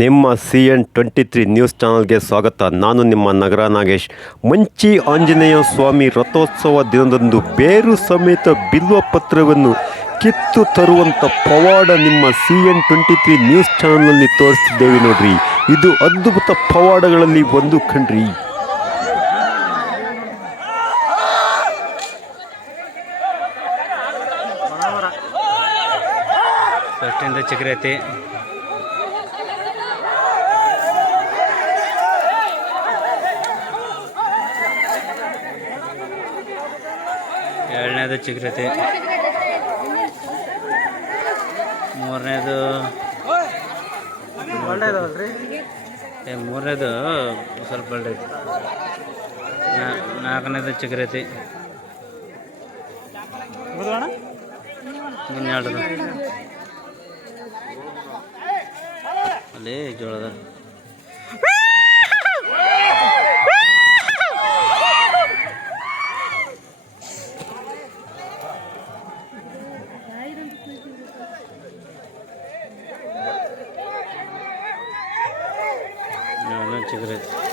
ನಿಮ್ಮ CN23 news ಚಾನಲ್ಗೆ ಸ್ವಾಗತ. ನಾನು ನಿಮ್ಮ ನಗರ ನಾಗೇಶ್. ಮಂಚಿ ಆಂಜನೇಯ ಸ್ವಾಮಿ ರಥೋತ್ಸವ ದಿನದಂದು ಬೇರು ಸಮೇತ ಬಿಲ್ವ ಪತ್ರವನ್ನು ಕಿತ್ತು ತರುವಂಥ ಪವಾಡ ನಿಮ್ಮ CN23 ನ್ಯೂಸ್ ಚಾನಲ್ನಲ್ಲಿ ತೋರಿಸ್ತಿದ್ದೇವೆ ನೋಡ್ರಿ. ಇದು ಅದ್ಭುತ ಪವಾಡಗಳಲ್ಲಿ ಒಂದು ಕಣ್ರಿ. ಫಸ್ಟಿಂದ ಚಿಗ್ರೈತಿ, ಎರಡನೇದು ಚಿಗ್ರೈತಿ, ಮೂರನೇದು ಸ್ವಲ್ಪ ಬಳ್ದೈತಿ, ನಾಲ್ಕನೇದು ಚಿಗ್ರೈತಿ, ಇನ್ನೆರಡು ಅಲ್ಲಿ ಜೋಳದ ಚಿಗ್ರೈತಿ.